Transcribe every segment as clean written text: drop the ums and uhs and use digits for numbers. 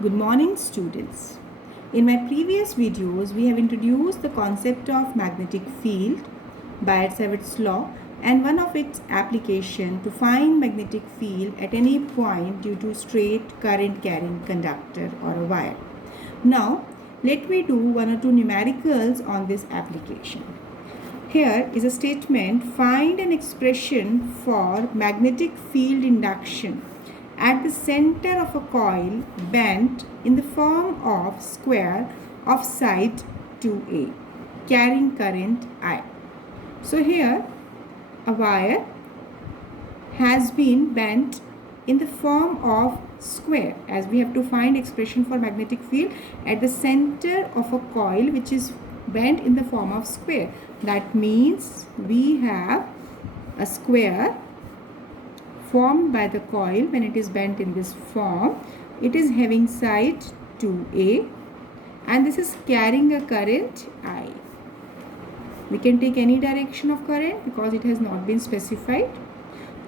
Good morning, students. In my previous videos, we have introduced the concept of magnetic field, Biot-Savart's law, and one of its application to find magnetic field at any point due to straight current carrying conductor or a wire. Now, let me do one or two numericals on this application. Here is a statement: find an expression for magnetic field induction at the center of a coil bent in the form of square of side 2A carrying current I. So here a wire has been bent in the form of square, as we have to find expression for magnetic field at the center of a coil which is bent in the form of square. That means we have a square formed by the coil. When it is bent in this form, it is having side 2A and this is carrying a current I. We can take any direction of current because it has not been specified.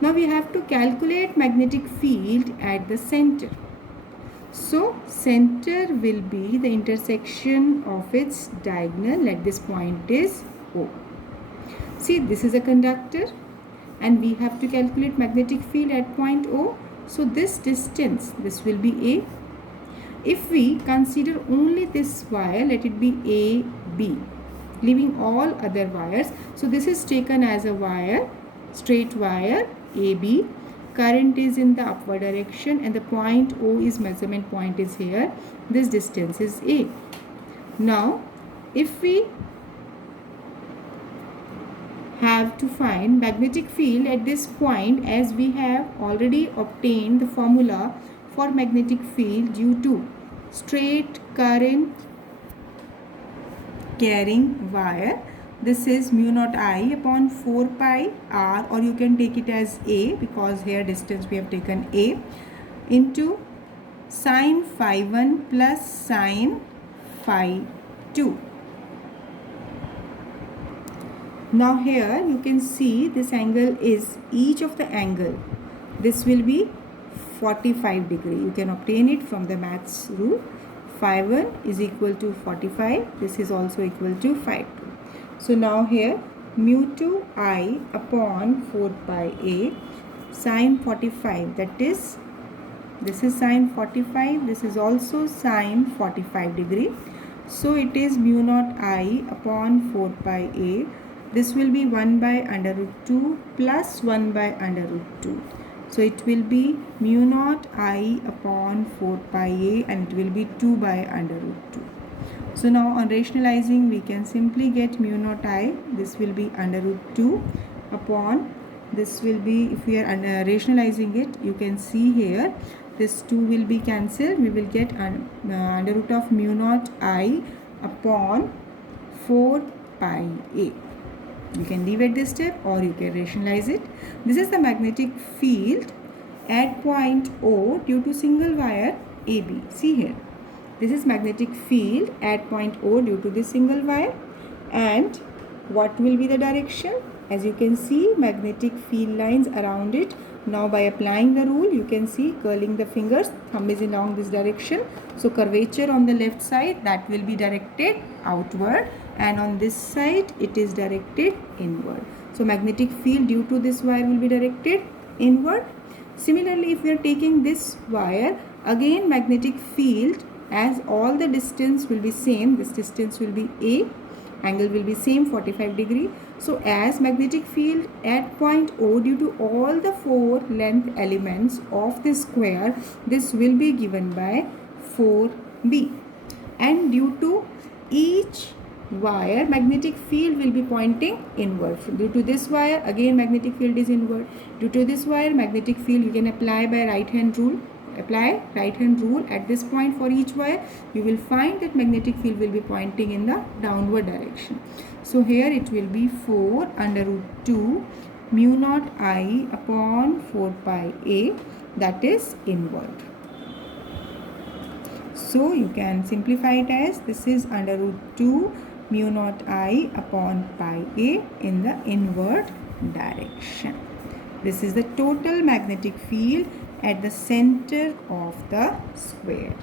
Now we have to calculate magnetic field at the center. So center will be the intersection of its diagonal. At this point is O. See, this is a conductor and we have to calculate magnetic field at point O. So this distance, this will be A. If we consider only this wire, let it be AB, leaving all other wires. So this is taken as a wire, straight wire AB. Current is in the upward direction and the point O is measurement point is here. This distance is A. Now, if we have to find magnetic field at this point, as we have already obtained the formula for magnetic field due to straight current carrying wire. This is mu naught I upon 4 pi r, or you can take it as A because here distance we have taken A, into sine phi 1 plus sine phi 2. Now here you can see this angle is each of the angle. This will be 45 degree. You can obtain it from the maths rule. Phi 1 is equal to 45. This is also equal to phi 2. So now here mu 2 I upon 4 pi A sine 45, that is, this is sine 45, this is also sine 45 degree. So it is mu naught I upon 4 pi A. This will be 1 by under root 2 plus 1 by under root 2. So it will be mu naught I upon 4 pi A and it will be 2 by under root 2. So now on rationalizing we can simply get mu naught I. This will be under root 2 upon, this will be, if we are rationalizing it, you can see here this 2 will be cancelled. We will get under root of mu naught I upon 4 pi A. You can leave at this step or you can rationalize it. This is the magnetic field at point O due to single wire AB. See here, this is magnetic field at point O due to this single wire. And what will be the direction? As you can see, magnetic field lines around it. Now by applying the rule, you can see curling the fingers, thumb is along this direction. So curvature on the left side, that will be directed outward, and on this side it is directed inward. So magnetic field due to this wire will be directed inward. Similarly, if we are taking this wire, again magnetic field, as all the distance will be same, this distance will be A, angle will be same 45 degree. So as magnetic field at point O due to all the 4 length elements of this square, this will be given by 4B. And due to each wire, magnetic field will be pointing inward. Due to this wire, again magnetic field is inward. Due to this wire, magnetic field you can apply by right hand rule. Apply right hand rule at this point for each wire. You will find that magnetic field will be pointing in the downward direction. So here it will be 4 under root 2 mu naught I upon 4 pi A, that is inward. So you can simplify it as this is under root 2 mu naught I upon pi A in the inward direction. This is the total magnetic field at the center of the square.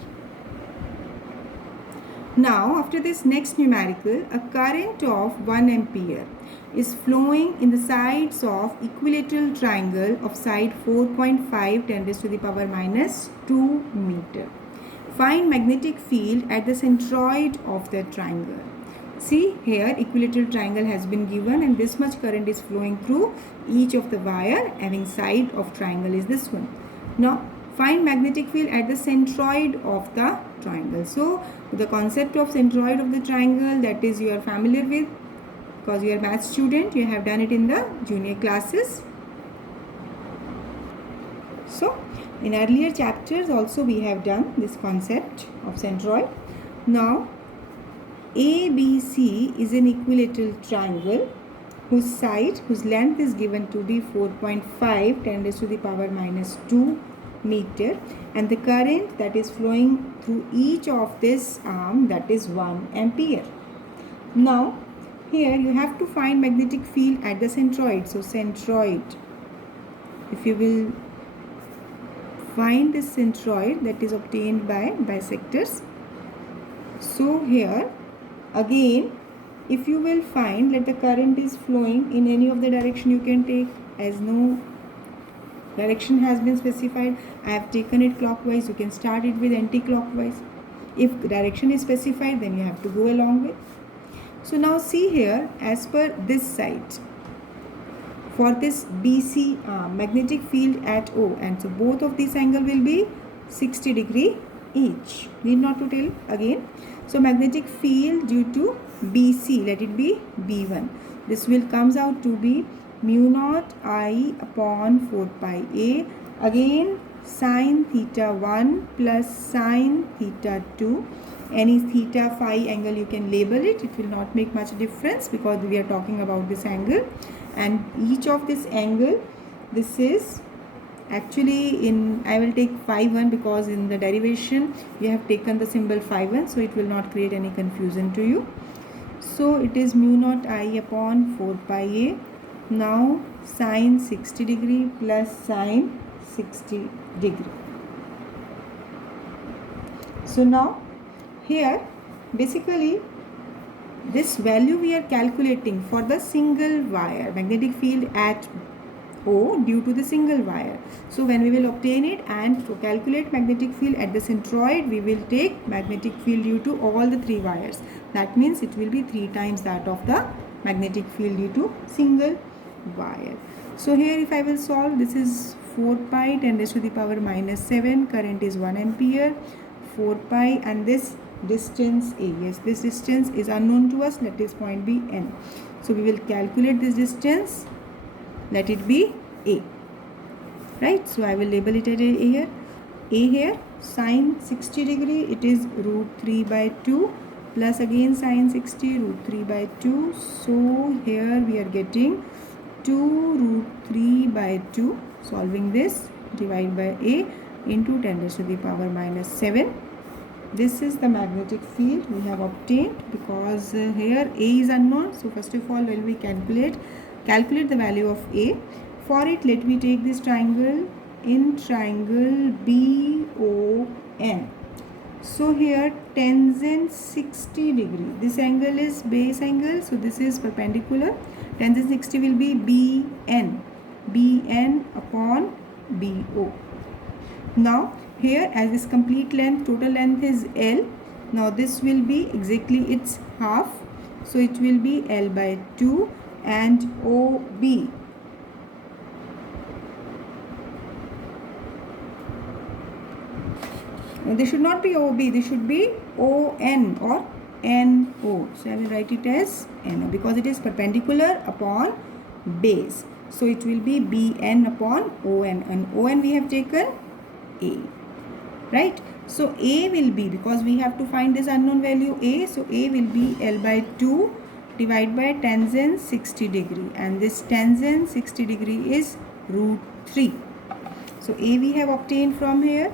Now, after this next numerical, a current of 1 ampere is flowing in the sides of equilateral triangle of side 4.5 10 raised to the power minus 2 meter. Find magnetic field at the centroid of the triangle. See here, equilateral triangle has been given and this much current is flowing through each of the wire having side of triangle is this one. Now, find magnetic field at the centroid of the triangle. So, the concept of centroid of the triangle, that is you are familiar with because you are math student, you have done it in the junior classes. So, in earlier chapters also we have done this concept of centroid. Now, ABC is an equilateral triangle whose length is given to be 4.5 10 raised to the power minus 2 meter, and the current that is flowing through each of this arm, that is 1 ampere. Now, here you have to find magnetic field at the centroid. So, centroid, if you will find this centroid that is obtained by bisectors. So, here again, if you will find that the current is flowing in any of the direction you can take, as no direction has been specified, I have taken it clockwise, you can start it with anti-clockwise. If direction is specified, then you have to go along with. So now see here, as per this side, for this BC magnetic field at O, and so both of these angle will be 60 degree each. Need not to tell again. So magnetic field due to BC, let it be B1. This will comes out to be mu naught I upon 4 pi A. Again sine theta 1 plus sine theta 2. Any theta phi angle you can label it. It will not make much difference because we are talking about this angle. And each of this angle, this is actually in, I will take phi 1 because in the derivation we have taken the symbol phi 1, so it will not create any confusion to you. So it is mu naught I upon 4 pi A. Now sine 60 degree plus sine 60 degree. So now here basically this value we are calculating for the single wire, magnetic field at O due to the single wire. So when we will obtain it and to calculate magnetic field at the centroid, we will take magnetic field due to all the 3 wires. That means it will be 3 times that of the magnetic field due to single wire. So here if I will solve, this is 4 pi 10 raised to the power minus 7, current is 1 ampere, 4 pi, and this distance A. Yes, this distance is unknown to us. Let this point be N. So we will calculate this distance. Let it be A. Right. So I will label it as A here. A here, sine 60 degree. It is root 3 by 2 plus again sine 60 root 3 by 2. So here we are getting 2 root 3 by 2. Solving this, divide by A into 10 raised to the power minus 7. This is the magnetic field we have obtained because here A is unknown. So first of all, when we calculate the value of A. For it, let me take this triangle in triangle BON. So here tangent 60 degree. This angle is base angle. So this is perpendicular. Tangent 60 will be BN. BN upon BO. Now here as this complete length, total length is L. Now this will be exactly its half. So it will be L by 2 and OB. This should not be OB, this should be ON or NO. So I will write it as NO because it is perpendicular upon base. So it will be BN upon ON, and ON we have taken A. Right? So A will be, because we have to find this unknown value A, so A will be L by 2 divided by tangent 60 degree, and this tangent 60 degree is root 3. So A we have obtained from here.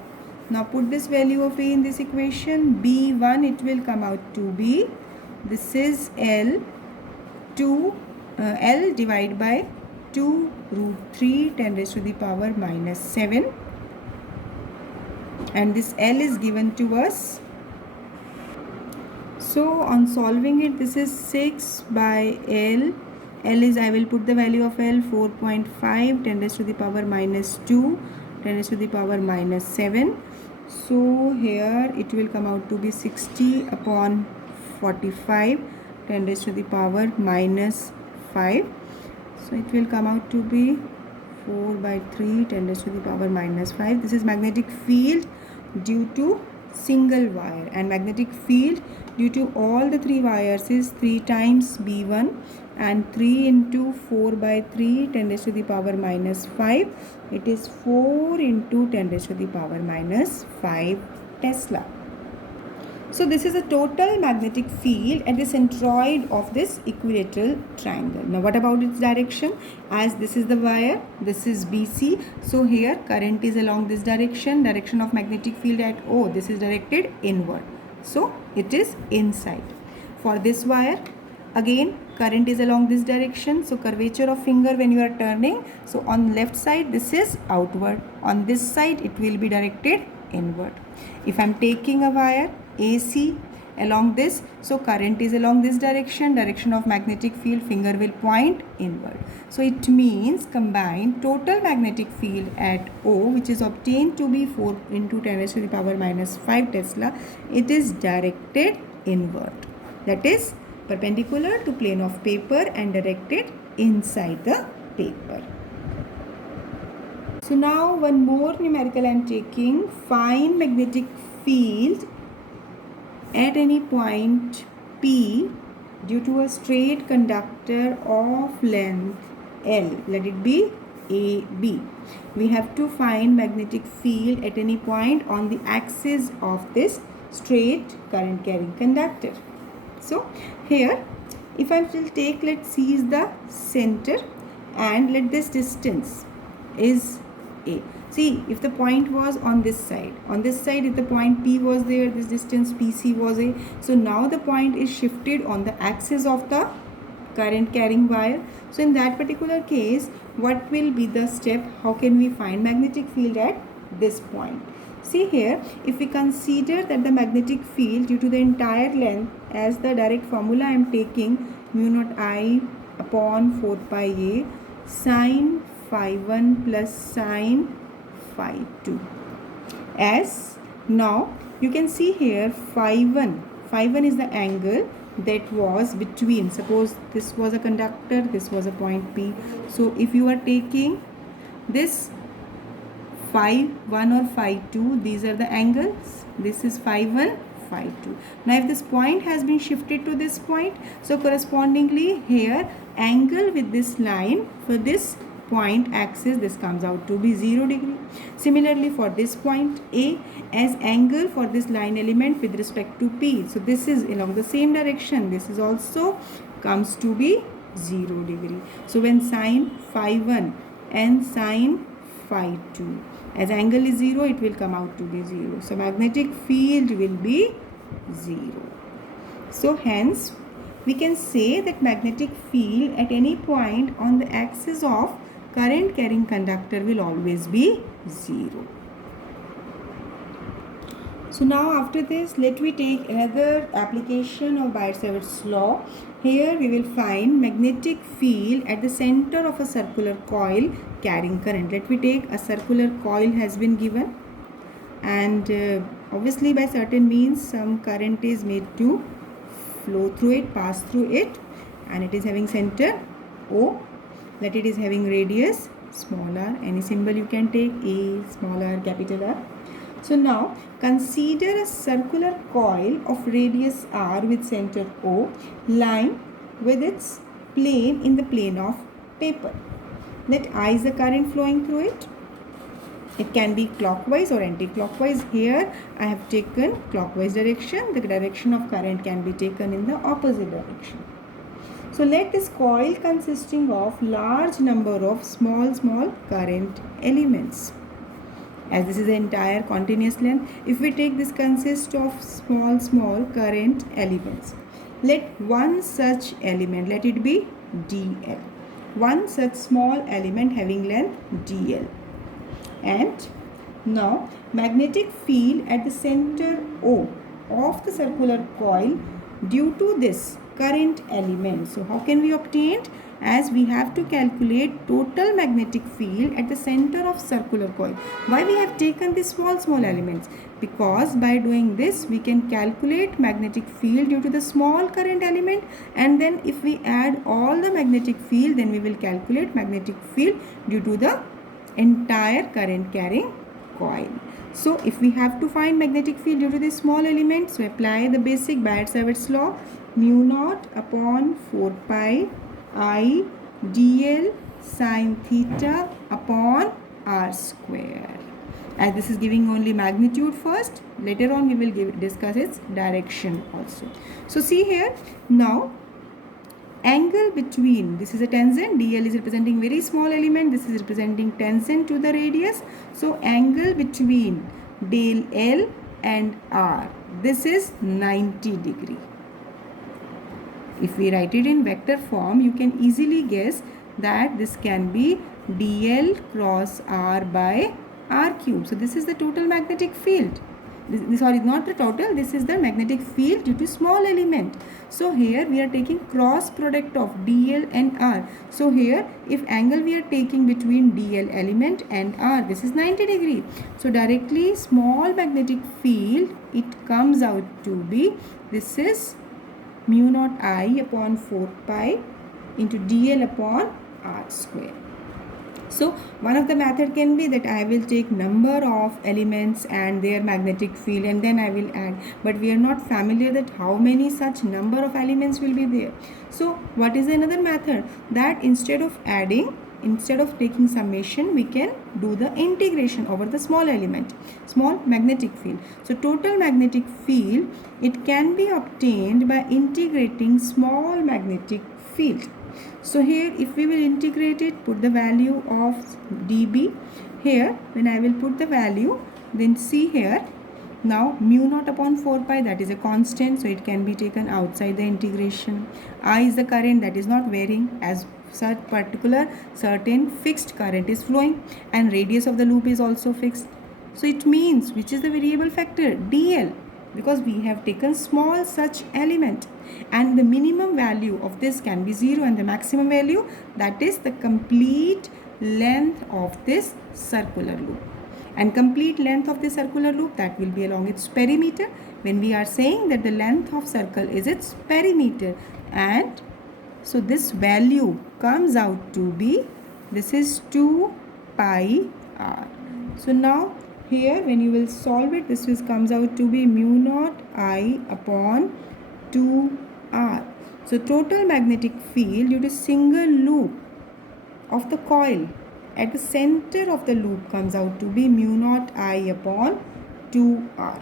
Now put this value of A in this equation. B1, it will come out to be, this is L divided by 2 root 3 10 raised to the power minus 7. And this L is given to us. So on solving it, this is 6 by L. L is, I will put the value of L, 4.5, 10 raised to the power minus 2, 10 raised to the power minus 7. So here it will come out to be 60 upon 45, 10 raised to the power minus 5. So it will come out to be 4 by 3, 10 raised to the power minus 5. This is magnetic field due to single wire, and magnetic field due to all the 3 wires is 3 times B1, and 3 into 4 by 3, 10 raised to the power minus 5. It is 4 into 10 raised to the power minus 5 Tesla. So this is a total magnetic field at the centroid of this equilateral triangle. Now what about its direction? As this is the wire, this is BC. So here current is along this direction. Direction of magnetic field at O, this is directed inward. So it is inside. For this wire, again current is along this direction. So curvature of finger when you are turning. So on left side this is outward. On this side it will be directed inward. If I am taking a wire AC along this, so current is along this direction, direction of magnetic field, finger will point inward. So it means combined total magnetic field at O, which is obtained to be 4 into 10 raised to the power minus 5 Tesla, it is directed inward. That is perpendicular to plane of paper and directed inside the paper. So now one more numerical I am taking. Find magnetic field at any point P due to a straight conductor of length L. Let it be AB. We have to find magnetic field at any point on the axis of this straight current carrying conductor. So here if I will take, let C is the center and let this distance is A. See, if the point was on this side if the point P was there, this distance PC was A. So now the point is shifted on the axis of the current carrying wire. So in that particular case, what will be the step? How can we find magnetic field at this point? See here, if we consider that the magnetic field due to the entire length, as the direct formula I am taking, mu naught I upon 4 pi A sine phi 1 plus sine phi 2. As now you can see here phi 1 is the angle that was between, suppose this was a conductor, this was a point P. So if you are taking this phi 1 or phi 2, these are the angles. This is phi 1, phi 2. Now if this point has been shifted to this point, so correspondingly here angle with this line for this point axis, this comes out to be 0 degree. Similarly for this point A, as angle for this line element with respect to P, so this is along the same direction, this is also comes to be 0 degree. So when sine phi 1 and sine phi 2, as angle is 0, it will come out to be 0. So magnetic field will be 0. So hence we can say that magnetic field at any point on the axis of current carrying conductor will always be 0. So now after this, let me take another application of Biot-Savart's law. Here we will find magnetic field at the center of a circular coil carrying current. Let me take a circular coil has been given, and obviously by certain means some current is made to flow through it, pass through it, and it is having center O. That it is having radius small r, any symbol you can take, A, small r, capital R. So now consider a circular coil of radius r with center O lying with its plane in the plane of paper. Let I is the current flowing through it. It can be clockwise or anti-clockwise. Here I have taken clockwise direction. The direction of current can be taken in the opposite direction. So let this coil consisting of large number of small current elements. As this is the entire continuous length, if we take this consists of small current elements. Let one such element, let it be DL. One such small element having length DL. And now magnetic field at the center O of the circular coil due to this current element. So how can we obtain? As we have to calculate total magnetic field at the center of circular coil. Why we have taken these small elements? Because by doing this we can calculate magnetic field due to the small current element, and then if we add all the magnetic field, then we will calculate magnetic field due to the entire current carrying coil. So if we have to find magnetic field due to this small element, so apply the basic Biot-Savart's law, mu naught upon 4 pi I dl sine theta upon r square. As this is giving only magnitude first, later on we will discuss its direction also. So see here, now angle between, this is a tangent, dl is representing very small element, this is representing tangent to the radius. So angle between del L and R, this is 90 degree. If we write it in vector form, you can easily guess that this can be dl cross r by r cube. So this is the total magnetic field. Sorry, not the total, this is the magnetic field due to small element. So here we are taking cross product of dl and r. So here if angle we are taking between dl element and r, this is 90 degree. So directly small magnetic field, it comes out to be, this is mu naught I upon 4 pi into dl upon r square. So one of the method can be that I will take number of elements and their magnetic field and then I will add, but we are not familiar that how many such number of elements will be there. So what is another method? That instead of adding, instead of taking summation, we can do the integration over the small element, small magnetic field. So total magnetic field, it can be obtained by integrating small magnetic field. So here if we will integrate it, put the value of dB here, when I will put the value, then see here, now mu naught upon 4 pi, that is a constant, so it can be taken outside the integration. I is the current, that is not varying, as such particular certain fixed current is flowing, and radius of the loop is also fixed. So it means, which is the variable factor? dl, because we have taken small such element, and the minimum value of this can be 0 and the maximum value, that is the complete length of this circular loop. And complete length of the circular loop, that will be along its perimeter, when we are saying that the length of circle is its perimeter. And so this value comes out to be, this is 2 pi r. So now here when you will solve it, this comes out to be mu naught I upon 2 r. So total magnetic field due to single loop of the coil at the center of the loop comes out to be mu naught I upon 2 r.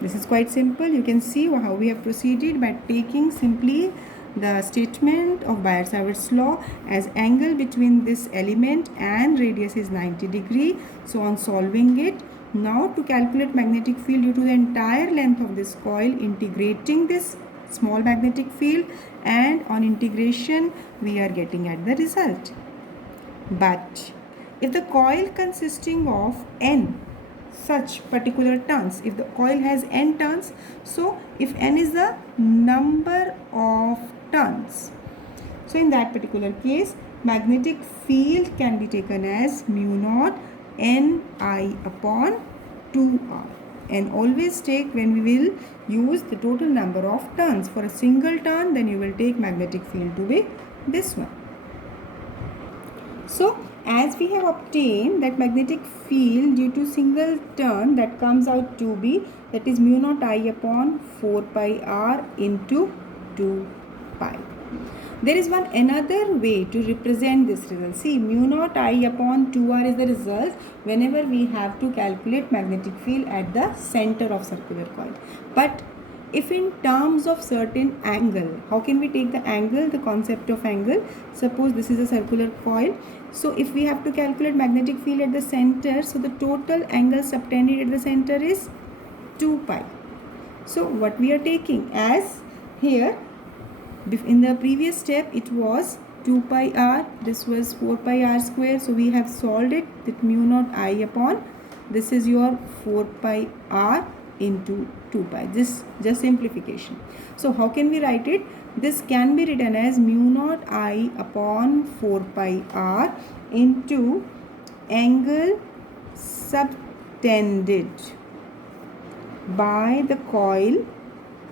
This is quite simple. You can see how we have proceeded by taking simply the statement of Biot-Savart's law as angle between this element and radius is 90 degree. So on solving it, now to calculate magnetic field due to the entire length of this coil, integrating this small magnetic field, and on integration we are getting at the result. But if the coil consisting of n such particular turns, if the coil has n turns, so if n is the number of turns, so in that particular case magnetic field can be taken as mu naught n I upon 2r. And always take, when we will use the total number of turns for a single turn, then you will take magnetic field to be this one. So as we have obtained that magnetic field due to single turn, that comes out to be, that is mu naught I upon 4 pi r into 2 pi. There is one another way to represent this result. See, mu naught I upon 2r is the result whenever we have to calculate magnetic field at the center of circular coil. But if in terms of certain angle, how can we take the angle, the concept of angle? Suppose this is a circular coil. So if we have to calculate magnetic field at the center, so the total angle subtended at the center is 2 pi. So what we are taking as here, in the previous step it was 2 pi r, this was 4 pi r square. So we have solved it, that mu naught I upon, this is your 4 pi r into 2 pi. This just simplification. So how can we write it? This can be written as mu naught I upon 4 pi r into angle subtended by the coil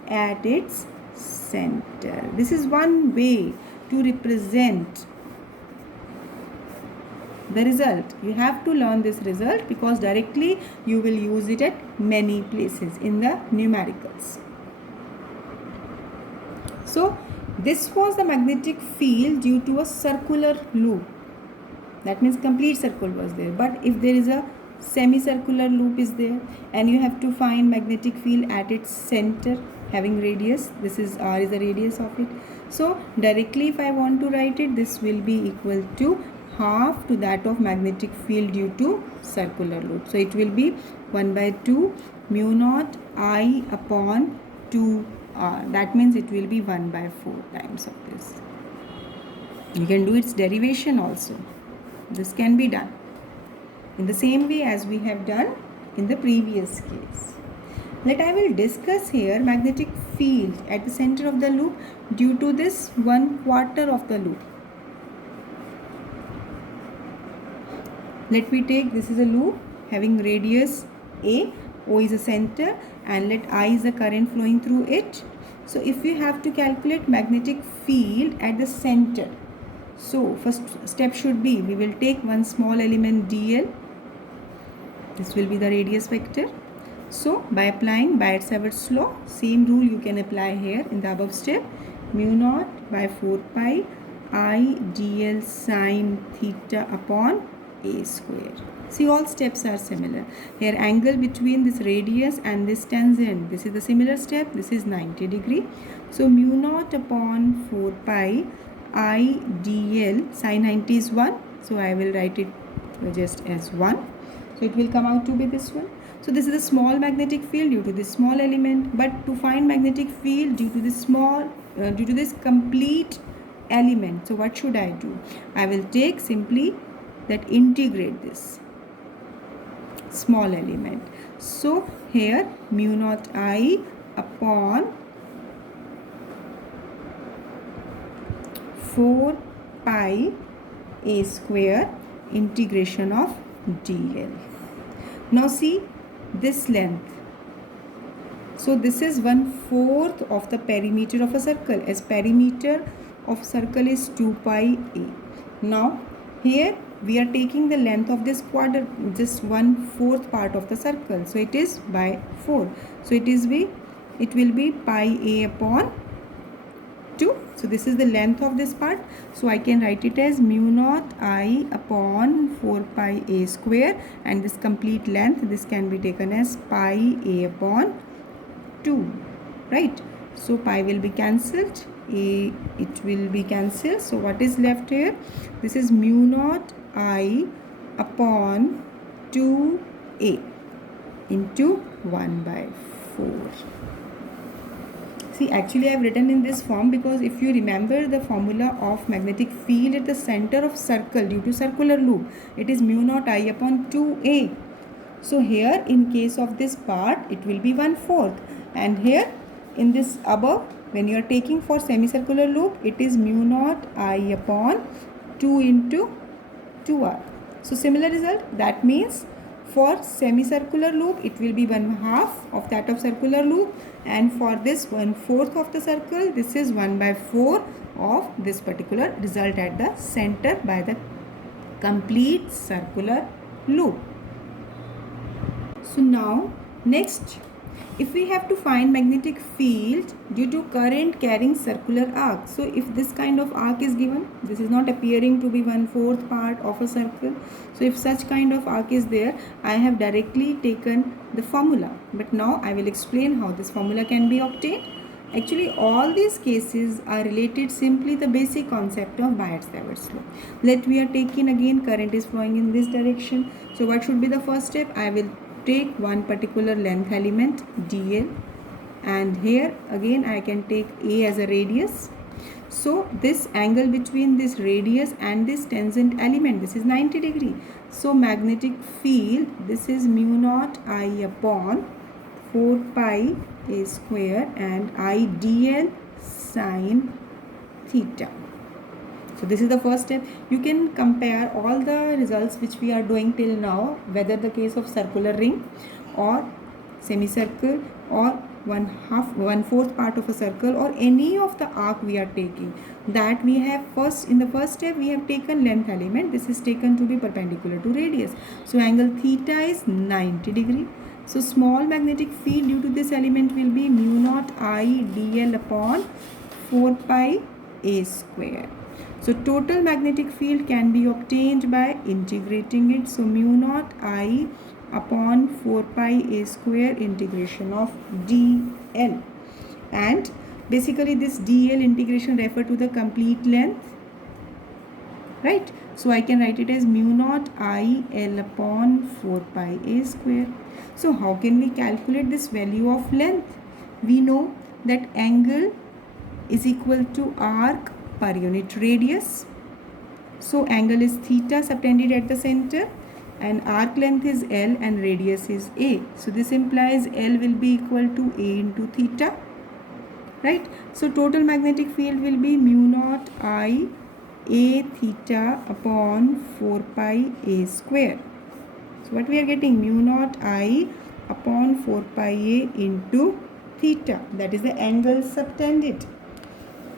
at its center. This is one way to represent the result. You have to learn this result because directly you will use it at many places in the numericals. So this was the magnetic field due to a circular loop. That means complete circle was there. But if there is a semicircular loop is there and you have to find magnetic field at its center having radius, this is r is the radius of it. So directly if I want to write it, this will be equal to half to that of magnetic field due to circular loop. So it will be 1 by 2 mu naught I upon 2 r. That means it will be 1 by 4 times of this. You can do its derivation also. This can be done in the same way as we have done in the previous case. That I will discuss here magnetic field at the center of the loop due to this 1/4 of the loop. Let me take, this is a loop having radius A, O is a center and let I is the current flowing through it. So if we have to calculate magnetic field at the center, so first step should be, we will take one small element dl. This will be the radius vector. So by applying Biot-Savart's law, same rule you can apply here in the above step. Mu naught by 4 pi I dl sine theta upon a square. See, all steps are similar. Here angle between this radius and this tangent, this is the similar step, this is 90 degree. So mu naught upon 4 pi I dl sine 90 is 1. So I will write it just as 1. So it will come out to be this one. So this is a small magnetic field due to this small element. But to find magnetic field due to this due to this complete element, so what should I do? I will take simply that integrate this small element. So here mu naught I upon 4 pi a square integration of dl. Now see this length. So this is 1/4 of the perimeter of a circle, as perimeter of circle is 2 pi a. Now here we are taking the length of this quadrant, just 1/4 part of the circle. So it is by 4. So it will be pi a upon 2. So this is the length of this part. So I can write it as mu naught I upon 4 pi a square, and this complete length, this can be taken as pi a upon 2, right? So pi will be cancelled, a it will be cancelled. So what is left here? This is mu naught I upon 2a into 1 by 4. See, actually I have written in this form because if you remember the formula of magnetic field at the center of circle due to circular loop, it is mu naught I upon 2a. So here in case of this part, it will be 1/4, and here in this above, when you are taking for semicircular loop, it is mu naught I upon 2 into 2r. So similar result, that means for semicircular loop it will be 1/2 of that of circular loop, and for this 1/4 of the circle, this is 1/4 of this particular result at the center by the complete circular loop. So now next, if we have to find magnetic field due to current carrying circular arc. So if this kind of arc is given, this is not appearing to be 1/4 part of a circle. So if such kind of arc is there, I have directly taken the formula. But now I will explain how this formula can be obtained. Actually all these cases are related simply the basic concept of Biot-Savart's law. Let we are taking again, current is flowing in this direction. So what should be the first step? I will take one particular length element dl, and here again I can take a as a radius. So this angle between this radius and this tangent element, this is 90 degree. So magnetic field, this is mu naught I upon 4 pi a square and I dl sine theta. So this is the first step. You can compare all the results which we are doing till now, whether the case of circular ring or semicircle or 1/4 part of a circle or any of the arc we are taking. That we have in the first step we have taken length element. This is taken to be perpendicular to radius. So angle theta is 90 degree. So small magnetic field due to this element will be mu naught I dl upon 4 pi a square. So total magnetic field can be obtained by integrating it. So mu naught I upon 4 pi a square integration of dl, and basically this dl integration refer to the complete length, right? So I can write it as mu naught I l upon 4 pi a square. So how can we calculate this value of length? We know that angle is equal to arc per unit radius. So angle is theta subtended at the center and arc length is L and radius is A. So this implies L will be equal to A into theta, right? So total magnetic field will be mu naught I A theta upon 4 pi A square. So what we are getting? Mu naught I upon 4 pi A into theta. That is the angle subtended.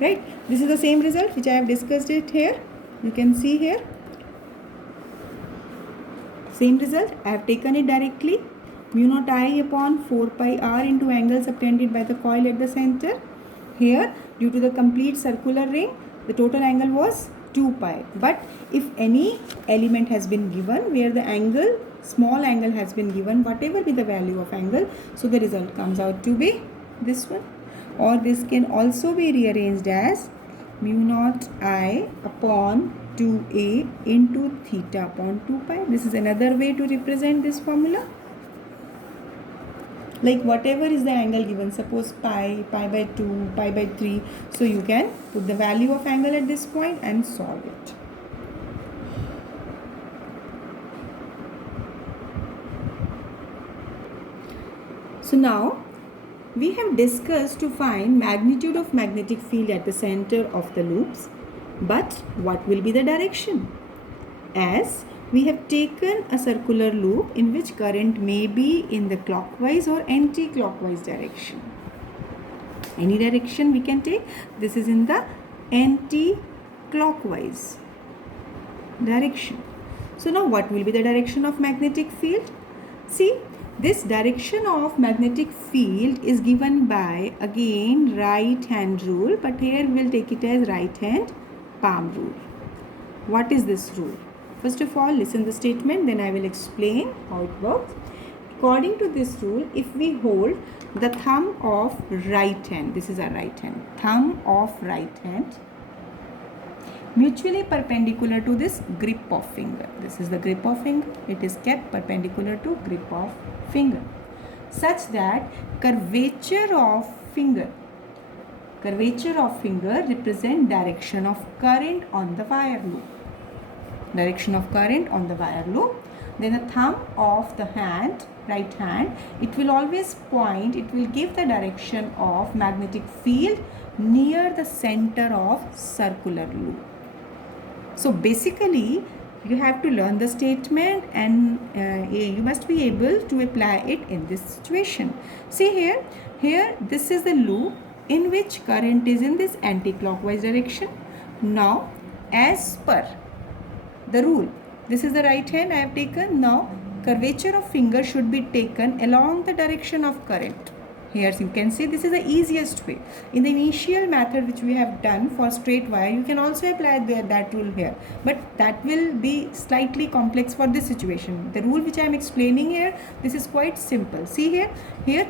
Right? This is the same result which I have discussed it here. You can see here. Same result. I have taken it directly. Mu naught I upon 4 pi r into angle subtended by the coil at the center. Here, due to the complete circular ring, the total angle was 2 pi. But if any element has been given where the angle, small angle has been given, whatever be the value of angle, so the result comes out to be this one. Or this can also be rearranged as mu naught I upon 2a into theta upon 2 pi. This is another way to represent this formula. Like whatever is the angle given, suppose pi, pi by 2, pi by 3. So you can put the value of angle at this point and solve it. So now we have discussed to find magnitude of magnetic field at the center of the loops, but what will be the direction? As we have taken a circular loop in which current may be in the clockwise or anti-clockwise direction. Any direction we can take. This is in the anti-clockwise direction. So now what will be the direction of magnetic field? See, this direction of magnetic field is given by, again, right hand rule, but here we will take it as right hand palm rule. What is this rule? First of all, listen the statement, then I will explain how it works. According to this rule, if we hold the thumb of right hand, this is our right hand, thumb of right hand, mutually perpendicular to this grip of finger. This is the grip of finger. It is kept perpendicular to grip of finger, such that curvature of finger represent direction of current on the wire loop. Direction of current on the wire loop. Then the thumb of the hand, right hand, it will always point, it will give the direction of magnetic field near the center of circular loop. So basically, you have to learn the statement and you must be able to apply it in this situation. See here this is the loop in which current is in this anti-clockwise direction. Now, as per the rule, this is the right hand I have taken. Now, curvature of finger should be taken along the direction of current. Here you can see this is the easiest way. In the initial method which we have done for straight wire, you can also apply that rule here. But that will be slightly complex for this situation. The rule which I am explaining here, this is quite simple. See here I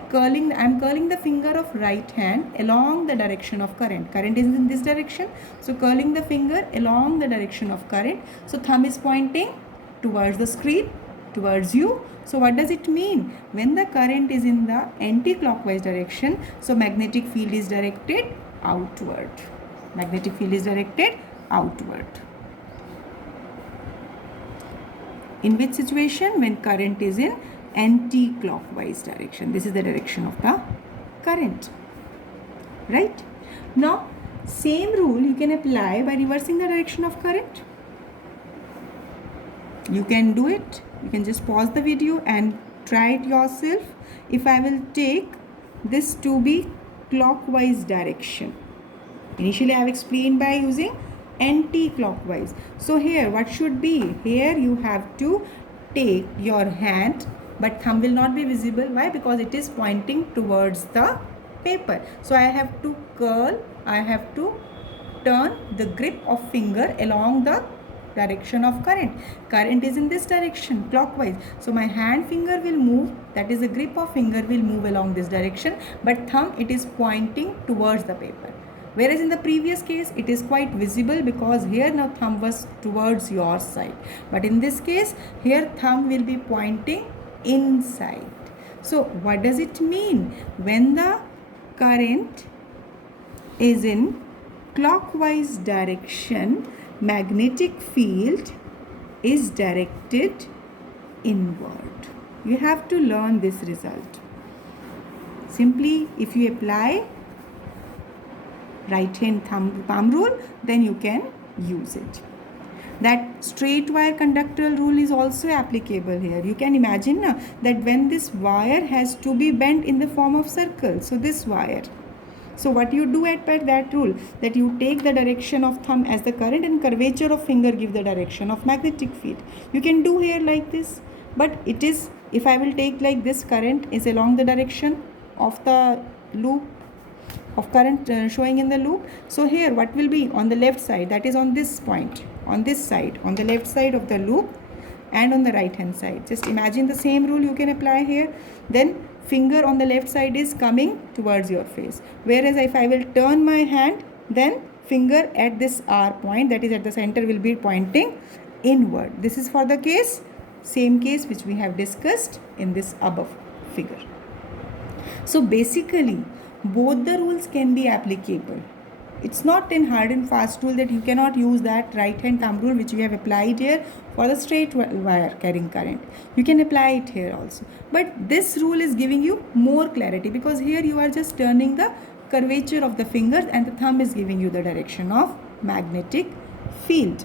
am curling the finger of right hand along the direction of current. Current is in this direction. So curling the finger along the direction of current. So thumb is pointing towards the screen, towards you. So what does it mean? When the current is in the anti-clockwise direction, so magnetic field is directed outward. Magnetic field is directed outward. In which situation? When current is in anti-clockwise direction. This is the direction of the current, right? Now same rule you can apply by reversing the direction of current. You can do it. You can just pause the video and try it yourself. If I will take this to be clockwise direction, initially I have explained by using anti-clockwise. So here what should be? Here you have to take your hand, but thumb will not be visible. Why? Because it is pointing towards the paper. So I have to curl, I have to turn the grip of finger along the direction of current. Current is in this direction, clockwise. So my hand finger will move, that is the grip of finger will move along this direction, but thumb, it is pointing towards the paper. Whereas in the previous case, it is quite visible because here now thumb was towards your side. But in this case, here thumb will be pointing inside. So what does it mean? When the current is in clockwise direction, magnetic field is directed inward. You have to learn this result. Simply, if you apply right hand palm rule, then you can use it. That straight wire conductor rule is also applicable here. You can imagine that when this wire has to be bent in the form of circle, so this wire. So what you do at that rule, that you take the direction of thumb as the current and curvature of finger give the direction of magnetic field. You can do here like this, but it is, if I will take like this, current is along the direction of the loop of current showing in the loop. So here what will be on the left side, that is on this point, on this side, on the left side of the loop, and on the right hand side. Just imagine the same rule you can apply here. Then finger on the left side is coming towards your face, whereas if I will turn my hand, then finger at this R point, that is at the center, will be pointing inward. This is for the case, same case which we have discussed in this above figure. So basically both the rules can be applicable. It's not in hard and fast rule that you cannot use that right hand thumb rule which we have applied here for the straight wire carrying current. You can apply it here also. But this rule is giving you more clarity because here you are just turning the curvature of the fingers and the thumb is giving you the direction of magnetic field.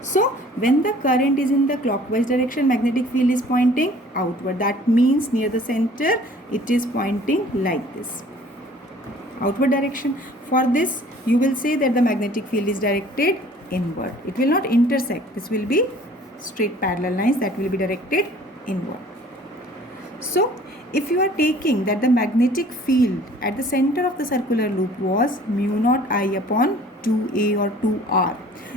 So when the current is in the clockwise direction, magnetic field is pointing outward. That means near the center it is pointing like this, outward direction. For this you will say that the magnetic field is directed inward. It will not intersect. This will be straight parallel lines that will be directed inward. So if you are taking that the magnetic field at the center of the circular loop was mu naught I upon 2A or 2R,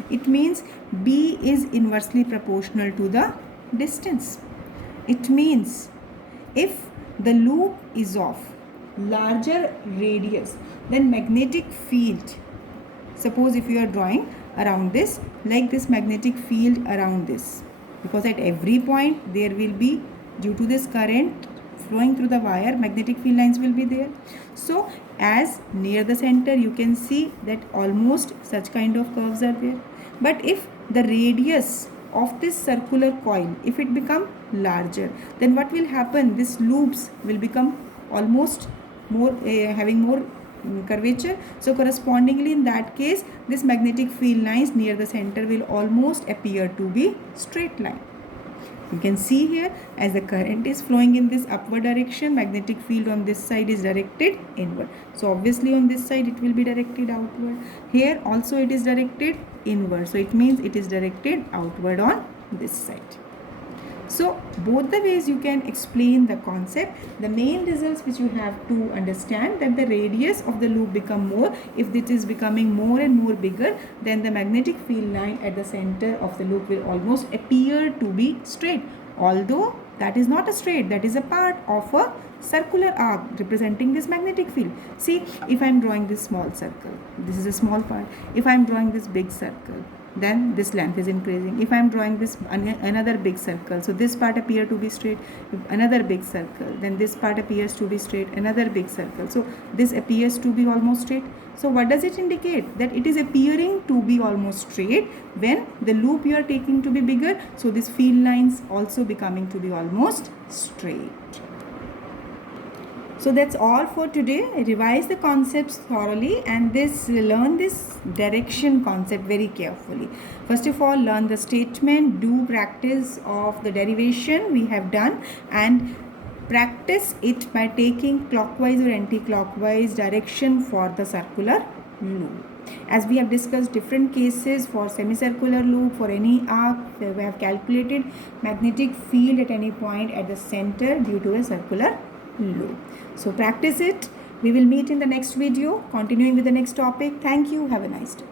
it means B is inversely proportional to the distance. It means if the loop is of larger radius, then magnetic field, suppose if you are drawing around this, like this magnetic field around this, because at every point there will be, due to this current flowing through the wire, magnetic field lines will be there. So as near the center you can see that almost such kind of curves are there. But if the radius of this circular coil, if it become larger, then what will happen? These loops will become almost more having more curvature. So correspondingly in that case, this magnetic field lines near the center will almost appear to be straight line. You can see here as the current is flowing in this upward direction, magnetic field on this side is directed inward. So obviously on this side it will be directed outward. Here also it is directed inward. So it means it is directed outward on this side. So both the ways you can explain the concept. The main results which you have to understand, that the radius of the loop become more. If it is becoming more and more bigger, then the magnetic field line at the center of the loop will almost appear to be straight. Although that is not a straight, that is a part of a circular arc representing this magnetic field. See, if I am drawing this small circle, this is a small part. If I am drawing this big circle, then this length is increasing. If I am drawing this another big circle, so this part appear to be straight, another big circle, then this part appears to be straight, another big circle, so this appears to be almost straight. So what does it indicate? That it is appearing to be almost straight when the loop you are taking to be bigger, so this field lines also becoming to be almost straight. So that's all for today. Revise the concepts thoroughly and learn this direction concept very carefully. First of all, learn the statement, do practice of the derivation we have done, and practice it by taking clockwise or anti-clockwise direction for the circular loop. As we have discussed different cases for semicircular loop, for any arc, we have calculated magnetic field at any point at the center due to a circular loop. So practice it. We will meet in the next video, continuing with the next topic. Thank you. Have a nice day.